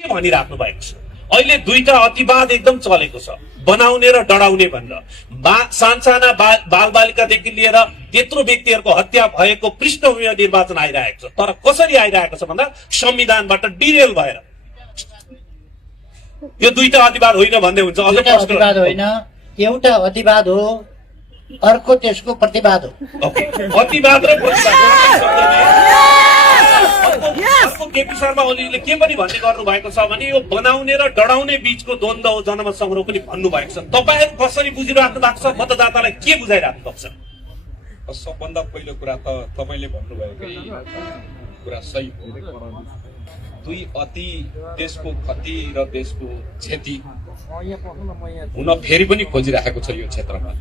के भनिराख्नु भएको छ। अहिले दुईटा अतिवाद एकदम चलेको छ, बनाउने र डराउने भनेर। सानसाना बालबालिकादेखि लिएर त्यत्रो व्यक्तिहरूको हत्या भएको पृष्ठभूमिमा निर्वाचन आइरहेको छ। तर कसरी आइरहेको छ भन्दा संविधानबाट डिरेल भएर। यो दुईटा अतिवाद होइन भन्दै हुन्छ। अतिवाद होइन, एउटा अतिवाद हो, अर्को त्यसको प्रतिवाद हो। अतिवाद र अर्को केपी शर्मा ओलीले के पनि भन्ने गर्नु भएको छ भने यो बनाउने र डराउने बीचको द्वन्द्व हो जनमत संग्रह पनि भन्नुभएको छ। तपाईहरु कसरी बुझिराख्नु भएको छ, मतदातालाई के बुझाइराख्नु भएको छ? सबभन्दा पहिलो कुरा त तपाईले भन्नुभएकै कुरा सही हो। दुई अति देशको क्षति र देशको क्षति हुन फेरि पनि खोजिराखेको छ यो क्षेत्रमा।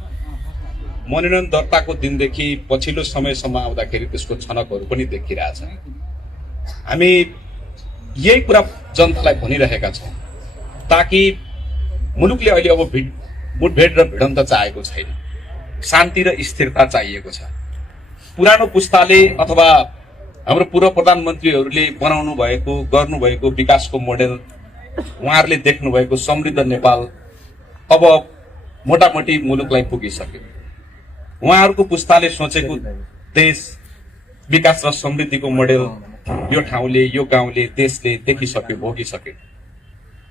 मनोनयन दर्ताको दिनदेखि पछिल्लो समयसम्म आउँदाखेरि त्यसको छनकहरू पनि देखिरहेछ। हामी यही कुरा जनतालाई भनिरहेका छौँ ताकि मुलुकले अहिले अब मुठभेड र भिडन्त चाहेको छैन, शान्ति र स्थिरता चाहिएको छ। पुरानो पुस्ताले अथवा हाम्रो पूर्व प्रधानमन्त्रीहरूले बनाउनु भएको गर्नुभएको विकासको मोडेल, उहाँहरूले देख्नु भएको समृद्ध नेपाल अब मोटामोटी मुलुकलाई पुगिसक्यो। उहाँहरूको पुस्ताले सोचेको देश विकास र समृद्धिको मोडेल यो ठाउँले, यो गाउँले, देशले देखिसक्यो, भोगिसक्यो।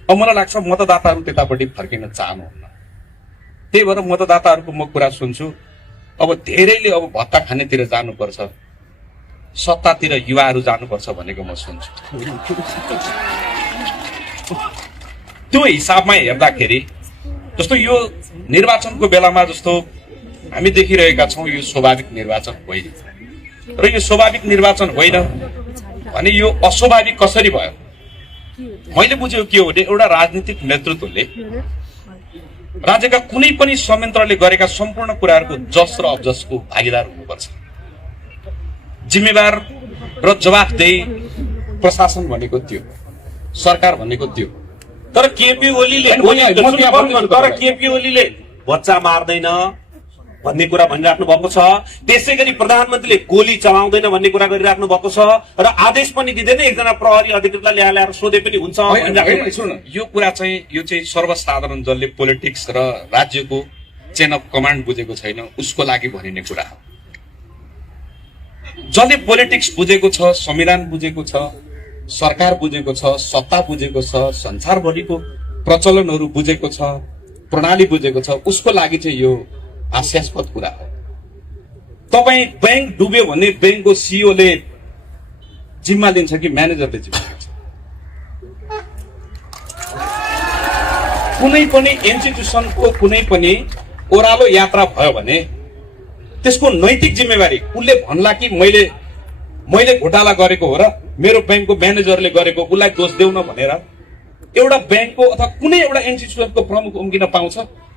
अब मलाई लाग्छ मतदाताहरू त्यतापट्टि फर्किन चाहनुहुन्न। त्यही भएर मतदाताहरूको म कुरा सुन्छु। अब धेरैले अब भत्ता खानेतिर जानुपर्छ, सत्तातिर युवाहरू जानुपर्छ भनेको म सुन्छु। त्यो हिसाबमा हेर्दाखेरि जस्तो यो निर्वाचनको बेलामा जस्तो हामी देखिरहेका छौँ, यो स्वाभाविक निर्वाचन होइन र यो स्वाभाविक निर्वाचन होइन भने यो अस्वाभाविक कसरी भयो? मैले बुझेको के हो भने एउटा राजनीतिक नेतृत्वले राज्यका कुनै पनि संयन्त्रले गरेका सम्पूर्ण कुराहरूको जस र अबजसको भागीदार हुनुपर्छ। जिम्मेवार र जवाफदेही प्रशासन भनेको त्यो, सरकार भनेको त्यो। तर केपी ओलीले बच्चा मार्दैन भन्ने कुरा भनिराख्नु भएको छ। त्यसै गरी प्रधानमन्त्रीले गोली चलाउँदैन भन्ने कुरा गरिराख्नु भएको छ र आदेश पनि दिँदैन, एकजना प्रहरी अधिकृतलाई ल्याएर सोधे पनि हुन्छ। यो कुरा चाहिँ यो चाहिँ सर्वसाधारण जसले पोलिटिक्स र राज्यको चेन अफ कमान्ड बुझेको छैन उसको लागि भनिने कुरा हो। जसले पोलिटिक्स बुझेको छ, संविधान बुझेको छ, सरकार बुझेको छ, सत्ता बुझेको छ, संसारभरिको प्रचलनहरू बुझेको छ, प्रणाली बुझेको छ, उसको लागि चाहिँ यो हास्यास्पद कुरा हो। तपाईँ ब्याङ्क डुब्यो भने ब्याङ्कको सिइओले जिम्मा लिन्छ कि म्यानेजरले जिम्मा लिन्छ? कुनै पनि इन्स्टिट्युसनको कुनै पनि ओह्रालो यात्रा भयो भने त्यसको नैतिक जिम्मेवारी उसले भन्ला कि मैले घोटाला गरेको हो र मेरो ब्याङ्कको म्यानेजरले गरेको, उसलाई दोष देऊ न भनेर एउटा ब्याङ्कको अथवा कुनै एउटा इन्स्टिट्युसनको प्रमुख उम्किन पाउँछ?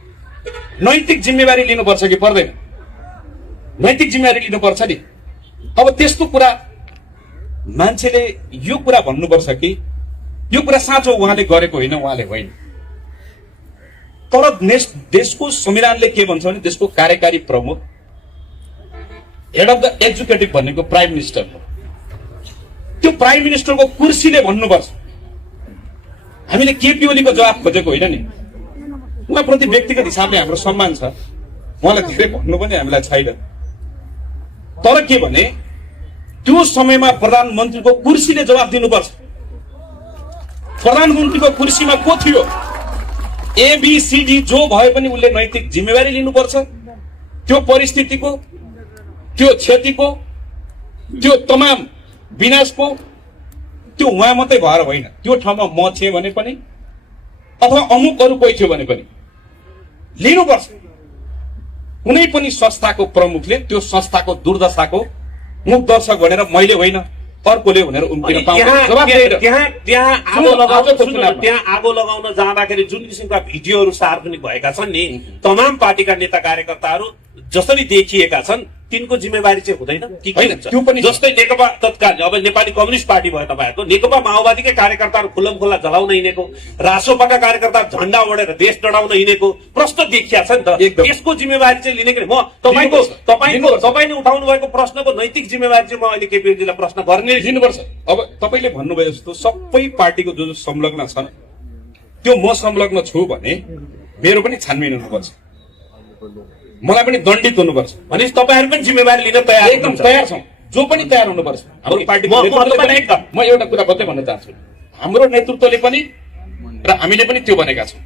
नैतिक जिम्मेवारी लिनुपर्छ कि पर्दैन? नैतिक जिम्मेवारी लिनुपर्छ नि। अब त्यस्तो कुरा मान्छेले यो कुरा भन्नुपर्छ कि यो कुरा साँचो उहाँले गरेको होइन, उहाँले होइन। तर देशको संविधानले के भन्छ भने देशको कार्यकारी प्रमुख, हेड अफ द एक्जिक्युटिभ भनेको प्राइम मिनिस्टर हो। त्यो प्राइम मिनिस्टरको कुर्सीले भन्नुपर्छ। हामीले केपी ओलीको जवाफ खोजेको होइन नि। उहाँप्रति व्यक्तिगत हिसाबले हाम्रो सम्मान छ, उहाँलाई धेरै भन्नु पनि हामीलाई छैन। तर के भने त्यो समयमा प्रधानमन्त्रीको कुर्सीले जवाफ दिनुपर्छ। प्रधानमन्त्रीको कुर्सीमा को थियो? एबीसीडी जो भए पनि उसले नैतिक जिम्मेवारी लिनुपर्छ। त्यो परिस्थितिको, त्यो क्षतिको, त्यो तमाम विनाशको त्यो उहाँ मात्रै भएर होइन, त्यो ठाउँमा म थिएँ भने पनि अथवा अमुक अरू कोही थियो भने पनि लिनुपर्छ। कुनै पनि संस्थाको प्रमुखले त्यो संस्थाको दुर्दशाको मुख दर्शक भनेर मैले होइन अर्कोले भनेर उम्किन पाउँदैन। त्यहाँ आगो लगाउन जाँदाखेरि जुन किसिमका भिडियोहरू सार्वजनिक भएका छन् नि, तमाम पार्टीका नेता कार्यकर्ताहरू जसरी देखिएका छन् तिनको जिम्मेवारी चाहिँ हुँदैन कि के होइन, हुन्छ? त्यो पनि छ। जस्तै नेकपा तत्कालीन अब नेपाली कम्युनिस्ट पार्टी भयो तपाईँहरूको, नेकपा माओवादीकै कार्यकर्ताहरू खुल्लम खुल्ला जलाउन हिँडेको, रासोपाका कार्यकर्ता झण्डा ओढेर देश डढाउन हिँडेको प्रश्न देखिया छ नि त। एकदम। यसको जिम्मेवारी चाहिँ लिने कि म तपाईँले उठाउनु भएको प्रश्नको नैतिक जिम्मेवारी चाहिँ म अहिले केपी ओलीलाई प्रश्न गर्ने दिनुपर्छ। अब तपाईँले भन्नुभयो जस्तो सबै पार्टीको जो संलग्न छन् त्यो म संलग्न छु भने मेरो पनि छानबिन हुनुपर्छ, मलाई पनि दण्डित हुनुपर्छ। भनेपछि तपाईँहरू पनि जिम्मेवारी लिन तयार एकदम हुनुहुन्छ? तयार छौँ, जो पनि तयार हुनुपर्छ। हाम्रो पार्टीको म नेतृत्वले तपाईँलाई पनि- म एउटा कुरा मात्रै भन्न चाहन्छु, हाम्रो नेतृत्वले पनि र हामीले पनि त्यो भनेका छौँ।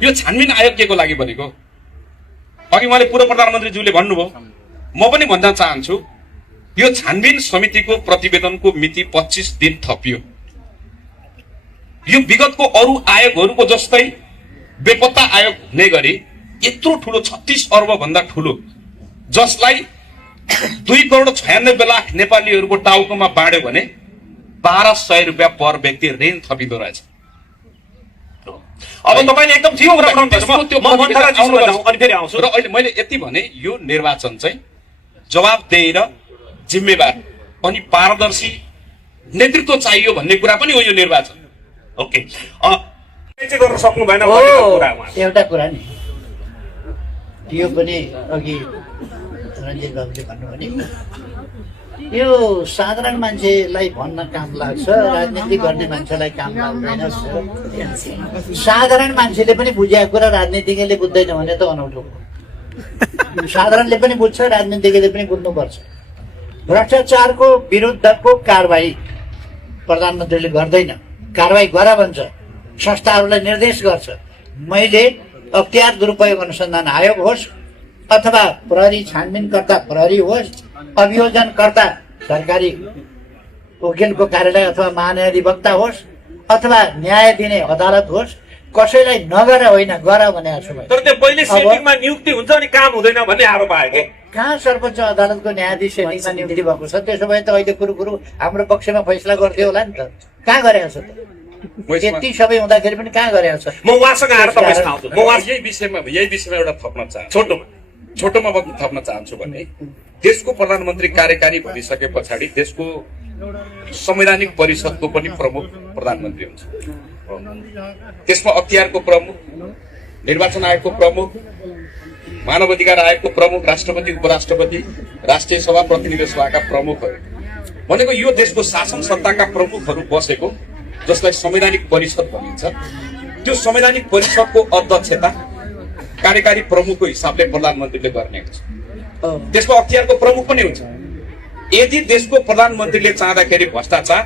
यो छानबिन आयोग के को लागि भनेको? अघि उहाँले पूर्व प्रधानमन्त्रीज्यूले भन्नुभयो, म पनि भन्न चाहन्छु यो छानबिन समितिको प्रतिवेदनको मिति 25 दिन थपियो। यो विगतको अरू आयोगहरूको जस्तै बेपत्ता आयोग हुने गरी यत्रो ठुलो 36 अर्ब भन्दा ठुलो, जसलाई 2,96,00,000 नेपालीहरूको टाउकोमा बाँड्यो भने 1,200 रुपियाँ पर व्यक्ति ऋण थपिँदो रहेछ। अब तपाईँले एकदम ठिक कुरा गर्नु त्यसको त्यो म मन्थराजीसँग जाउँ, अनि फेरि आउँछु। र अहिले मैले यति भने यो निर्वाचन चाहिँ जवाबदेही र जिम्मेवार अनि पारदर्शी नेतृत्व चाहियो भन्ने कुरा पनि हो यो निर्वाचन। ओके, चाहिँ गर्न सक्नु भएन भनेको कुरा उहाँ। एउटा कुरा नि यो पनि अघि रञ्जित बाबुले भन्नुभयो नि, यो साधारण मान्छेलाई भन्न काम लाग्छ, राजनीति गर्ने मान्छेलाई काम लाग्दैन। साधारण मान्छेले पनि बुझेको कुरा राजनीतिज्ञले बुझ्दैन भने त अनौठो हो। साधारणले पनि बुझ्छ, राजनीतिज्ञले पनि बुझ्नुपर्छ। भ्रष्टाचारको विरुद्धको कारबाही प्रधानमन्त्रीले गर्दैन, कारबाही गर भन्छ, संस्थाहरूलाई निर्देश गर्छ। मैले अख्तियार दुरुपयोग अनुसन्धान आयोग होस् अथवा प्रहरी छानबिनकर्ता प्रहरी होस्, अभियोजनकर्ता सरकारी वकिलको कार्यालय अथवा महान्यायाधिवक्ता होस् अथवा न्याय दिने अदालत होस्, कसैलाई नगर होइन गर भने तर त्यो पहिले सेटिङमा नियुक्ति हुन्छ अनि काम हुँदैन भन्ने आरोप आयो के? कहाँ सर्वोच्च अदालतको न्यायाधीश सेटिङमा नियुक्ति भएको छ? त्यसो भए त अहिले कुरो हाम्रो पक्षमा फैसला गर्थ्यो होला नि त। कहाँ गरेको छ त? यति सबै हुँदाखेरि पनि कहाँ गरेको छ? म उहाँसँग आएर तपाईँसँग आउँछु। म उहाँ यही विषयमा एउटा थप्न चाहन्छु, छोटोमा म थप्न चाहन्छु भने देशको प्रधानमन्त्री कार्यकारी भइसके पछाडि देशको संवैधानिक परिषदको पनि प्रमुख प्रधानमन्त्री हुन्छ। त्यसमा अख्तियारको प्रमुख, निर्वाचन आयोगको प्रमुख, मानव अधिकार आयोगको प्रमुख, राष्ट्रपति उपराष्ट्रपति, राष्ट्रिय सभा प्रतिनिधि सभाका प्रमुखहरू भनेको यो देशको शासन सत्ताका प्रमुखहरू बसेको, जसलाई संवैधानिक परिषद भनिन्छ। त्यो संवैधानिक परिषदको अध्यक्षता कार्यकारी प्रमुखको हिसाबले प्रधानमन्त्रीले गर्ने हुन्छ। त्यसमा अख्तियारको प्रमुख पनि हुन्छ। यदि देशको प्रधानमन्त्रीले चाहँदाखेरि भ्रष्टाचार,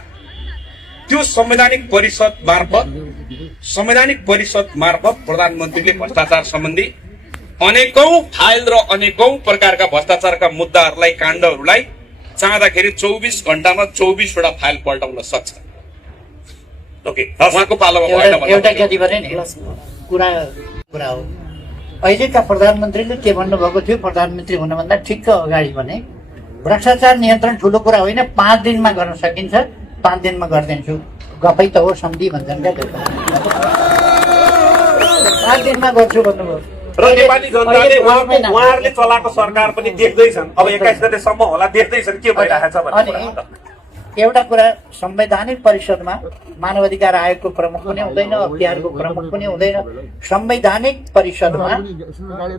त्यो संवैधानिक परिषद मार्फत प्रधानमन्त्रीले भ्रष्टाचार सम्बन्धी अनेकौं फाइल र अनेकौं प्रकारका भ्रष्टाचारका मुद्दाहरूलाई, काण्डहरूलाई चाहँदाखेरि 24 घण्टामा 24 वटा फाइल पल्टाउन सक्छ। ओके, उहाँको पालोमा एउटा कति भने नि कुरा हो। अहिलेका प्रधानमन्त्रीले के भन्नुभएको थियो, प्रधानमन्त्री हुनुभन्दा ठिक्क अगाडि भने भ्रष्टाचार नियन्त्रण ठुलो कुरा होइन, 5 दिनमा गर्न सकिन्छ, 5 दिनमा गरिदिन्छु। गफै त हो, सम्धि भन्छन् क्या, 5 दिनमा गर्छु भन्नुभयो। र नेपाली जनताले उहाँहरूले चलाएको सरकार पनि देख्दैछन्। अब 21 गतेसम्म होला देख्दैछन् के भइरहेको छ भन्ने। एउटा कुरा, संवैधानिक परिषदमा मानवाधिकार आयोगको प्रमुख पनि हुँदैन, अख्तियारको प्रमुख पनि हुँदैन। संवैधानिक परिषदमा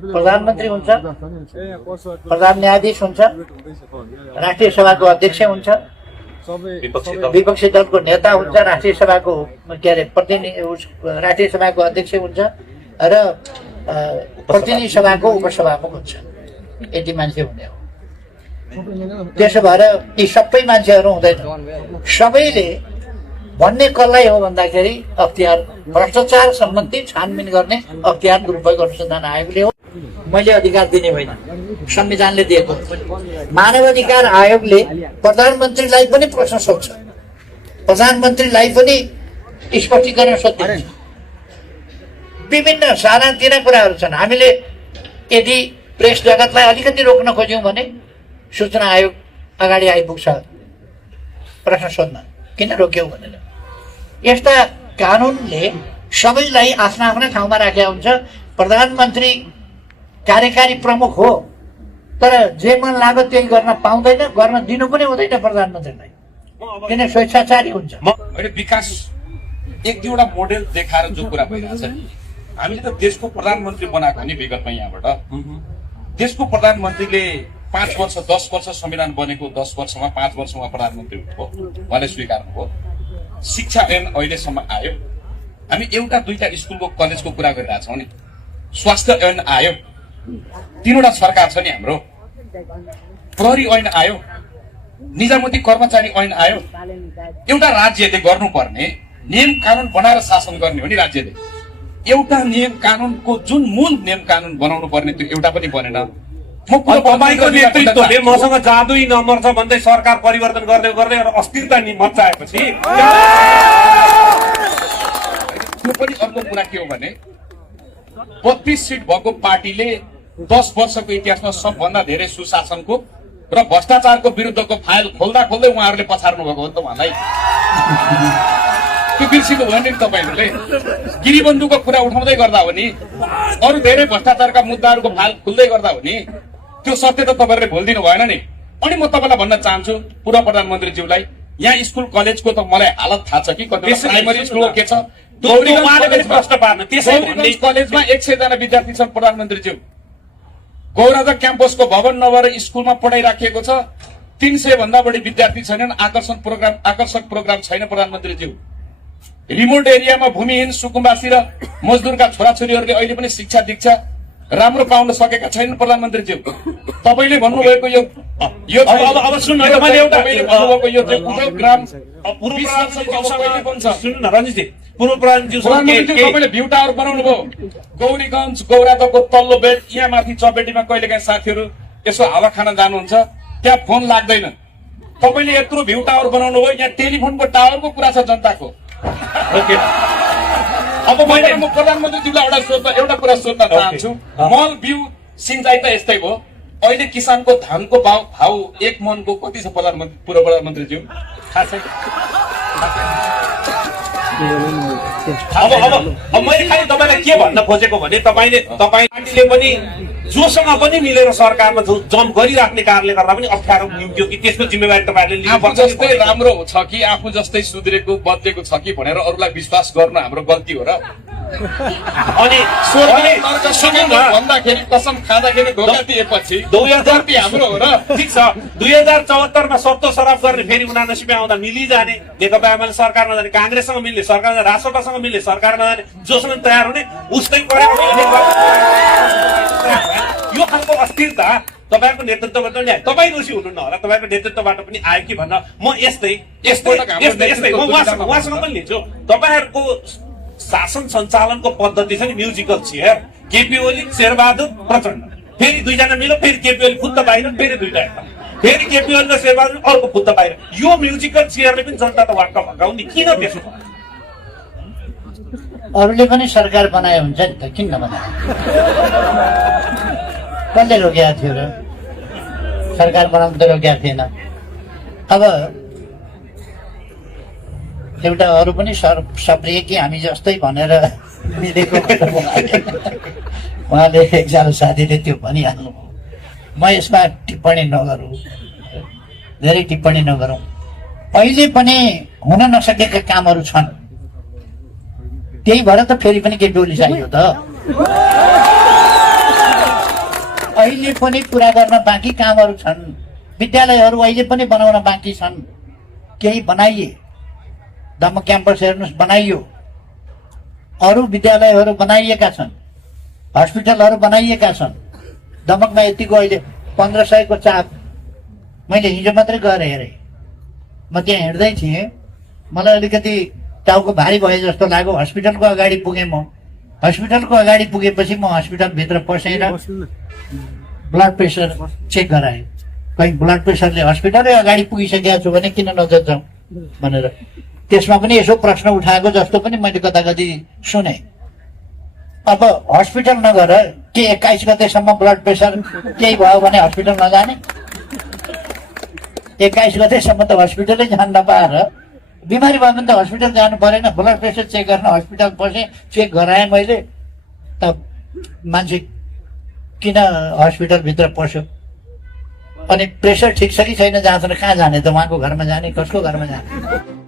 प्रधानमन्त्री हुन्छ, प्रधान न्यायाधीश हुन्छ, राष्ट्रिय सभाको अध्यक्ष हुन्छ, विपक्षी दलको नेता हुन्छ, राष्ट्रिय सभाको राष्ट्रिय सभाको अध्यक्ष हुन्छ र प्रतिनिधि सभाको उपसभामुख हुन्छ। यति मान्छे हुने हो। त्यसो भएर यी सबै मान्छेहरू हुँदैन। सबैले भन्ने कसलाई हो भन्दाखेरि अख्तियार, भ्रष्टाचार सम्बन्धी छानबिन गर्ने अख्तियार दुरुपयोग अनुसन्धान आयोगले हो। मैले अधिकार दिने होइन, संविधानले दिएको। मानव अधिकार आयोगले प्रधानमन्त्रीलाई पनि प्रश्न सोध्छ, प्रधानमन्त्रीलाई पनि स्पष्टीकरण सोध्छ। विभिन्न सानातिना कुराहरू छन्। हामीले यदि प्रेस जगतलाई अलिकति रोक्न खोज्यौँ भने सूचना आयोग अगाडि आइपुग्छ प्रश्न सोध्न, किन रोक्यौ भनेर। यस्ता कानुनले सबैलाई आफ्ना आफ्ना ठाउँमा राखेका हुन्छ। प्रधानमन्त्री कार्यकारी प्रमुख हो, तर जे मन लाग्यो त्यही गर्न पाउँदैन, गर्न दिनु पनि हुँदैन प्रधानमन्त्रीलाई, किन स्वेच्छाचारी हुन्छ। अहिले विकास एक दुईवटा मोडेल देखाएर जो कुरा भइरहेछ नि, हामीले त देशको प्रधानमन्त्री बनाएको नि विगतमा यहाँबाट। देशको प्रधानमन्त्रीले 5 वर्ष 10 वर्ष संविधान बनेको 10 वर्षमा 5 वर्षमा प्रधानमन्त्री भयो, उहाँले स्वीकार्नुभयो। शिक्षा ऐन अहिलेसम्म आयो, हामी एउटा दुईटा स्कुलको कलेजको कुरा गरिरहेछौँ नि। स्वास्थ्य ऐन आयो, 3वटा सरकार छ नि हाम्रो। प्रहरी ऐन आयो, निजामती कर्मचारी ऐन आयो। एउटा राज्यले गर्नुपर्ने नियम कानुन बनाएर शासन गर्ने हो नि राज्यले। एउटा नियम कानुनको जुन मूल नियम कानुन बनाउनु पर्ने त्यो एउटा पनि बनेन। तपाईँको नेतृत्वले मसँग जादुई नम्बर छ भन्दै सरकार परिवर्तन गर्दै गर्दै अस्थिरता मच्चाएपछि त्यो पनि अर्को कुरा के हो भने 32 सिट भएको पार्टीले 10 वर्षको इतिहासमा सबभन्दा धेरै सुशासनको र भ्रष्टाचारको विरुद्धको फाइल खोल्दा खोल्दै उहाँहरूले पछार्नु भएको हो नि त उहाँलाई। त्यो बिर्सिनु भयो नि तपाईँहरूले। गिरीबन्धुको कुरा उठाउँदै गर्दा हो नि, अरू धेरै भ्रष्टाचारका मुद्दाहरूको फाइल खुल्दै गर्दा हो नि। त्यो सत्य त तपाईँहरूले भुलिदिनु भएन नि। अनि म तपाईँलाई भन्न चाहन्छु पूर्व प्रधानमन्त्रीज्यूलाई, यहाँ स्कुल कलेजको त मलाई हालत थाहा छ कि कति प्राइमरी स्कुलको के छ। कलेजमा 100 जना विद्यार्थी छन् प्रधानमन्त्रीज्यू। गौराजा क्याम्पसको भवन नभएर स्कुलमा पढाइराखिएको छ। 300 भन्दा बढी विद्यार्थी छैनन्। आकर्षक प्रोग्राम छैन प्रधानमन्त्रीज्यू। रिमोट एरियामा भूमिहीन सुकुम्बासी र मजदुरका छोराछोरीहरूले अहिले पनि शिक्षा दीक्षा राम्रो पाउन सकेका छैनन् प्रधानमन्त्रीज्यू। तपाईँले भन्नुभएको यो अब सुन्नु मैले एउटा सुन्नु न रञ्जितजी, पूर्व प्रधानमन्त्रीले भ्यू टावर बनाउनु भयो। गौरीगञ्ज गौरादको तल्लो बेड यहाँ माथि चपेटीमा कहिलेकाहीँ साथीहरू यसो हावा खान जानुहुन्छ, त्यहाँ फोन लाग्दैन। तपाईँले यत्रो भ्यू टावर बनाउनु भयो, यहाँ टेलिफोनको टावरको कुरा छ जनताको। अब मैले म प्रधानमन्त्रीज्यूलाई एउटा कुरा सोध्न चाहन्छु। मल बिउ सिंचाइ त यस्तै भयो। अहिले किसानको धानको भाउ 1 मनको कति छ पूर्व प्रधानमन्त्रीज्यू? अब मैले खालि तपाईँलाई के भन्न खोजेको भने तपाईले पनि जोसँग पनि मिलेर सरकारमा जम्प गरिराख्ने कारणले गर्दा पनि अप्ठ्यारो निम्त्यो कि त्यसको जिम्मेवारी तपाईँले लिनुपर्छ। जस्तै राम्रो छ कि आफू जस्तै सुध्रेको बदलेको छ कि भनेर अरूलाई विश्वास गर्न हाम्रो गल्ती हो र? अनि भन्दाखेरि कसम खाँदाखेरि धोका दिएपछि 2000 हाम्रो हो र? ठिक छ, 2074 मा सत्तो सराप गर्ने फेरि 79 आउँदा मिलिजाने, नेकपा एमाले सरकारमा जाने, काङ्ग्रेससँग मिल्ने सरकारमा, राष्ट्रपासँग मिल्ने सरकारमा जाने, जोसँग तयार हुने उस्तै पर्यो। यो खालको अस्थिरता तपाईँको नेतृत्वबाट पनि आयो। तपाईँ दोषी हुनुहुन्न होला, तपाईँको नेतृत्वबाट पनि आयो कि भन्न म यस्तै उहाँसँग पनि लिन्छु। तपाईँहरूको शासन सञ्चालनको पद्धति छ नि म्युजिकल चेयर, केपी ओली शेरबहादुर प्रचण्ड, फेरि 2 जना मिल्यो, फेरि केपी ओली फुत्त बाहिर, फेरि 2टा यता, फेरि केपी ओली र शेरबहादुर अर्को फुत्त बाहिर। यो म्युजिकल चेयरले पनि जनता त वाक्क भगाउने, किन त्यसो? अरूले पनि सरकार बनाए हुन्छ नि त, किन नबनाए? कसले रोकेको थियो र? सरकार बनाउनु त रोकेको थिएन। अब एउटा अरू पनि सप्रिय कि हामी जस्तै भनेर मिलेको उहाँले एकजना साथीले त्यो भनिहाल्नु। म यसमा टिप्पणी नगरौँ, धेरै टिप्पणी नगरौँ। अहिले पनि हुन नसकेका कामहरू छन्, त्यही भएर त फेरि पनि केपी ओली चाहियो त। अहिले पनि पुरा गर्न बाँकी कामहरू छन्। विद्यालयहरू अहिले पनि बनाउन बाँकी छन्, केही बनाइए। दमक क्याम्पस हेर्नुहोस् बनाइयो, अरू विद्यालयहरू बनाइएका छन्, हस्पिटलहरू बनाइएका छन्। दमकमा यतिको अहिले 1500 को चाप। मैले हिजो मात्रै गएर हेरेँ, म त्यहाँ हिँड्दै थिएँ, मलाई अलिकति टाउको भारी भए जस्तो लाग्यो। हस्पिटलको अगाडि पुगेँ। म हस्पिटलको अगाडि पुगेपछि म हस्पिटलभित्र पसेर ब्लड प्रेसर चेक गराएँ। कहीँ ब्लड प्रेसरले हस्पिटलै अगाडि पुगिसकेको छु भने किन नजर जाउँ भनेर त्यसमा पनि यसो प्रश्न उठाएको जस्तो पनि मैले कता कति सुने। अब हस्पिटल नगएर के 21 गतेसम्म ब्लड प्रेसर केही भयो भने हस्पिटल नजाने? 21 गतेसम्म त हस्पिटलै जान नपाएर बिमारी भयो भने त हस्पिटल जानु परेन? ब्लड प्रेसर चेक गर्न हस्पिटल पसेँ, चेक गराएँ मैले, त मान्छे किन हस्पिटलभित्र पस्यो? अनि प्रेसर ठिक छ कि छैन जाँदैन, कहाँ जाने त, उहाँको घरमा जाने, कसको घरमा जाने?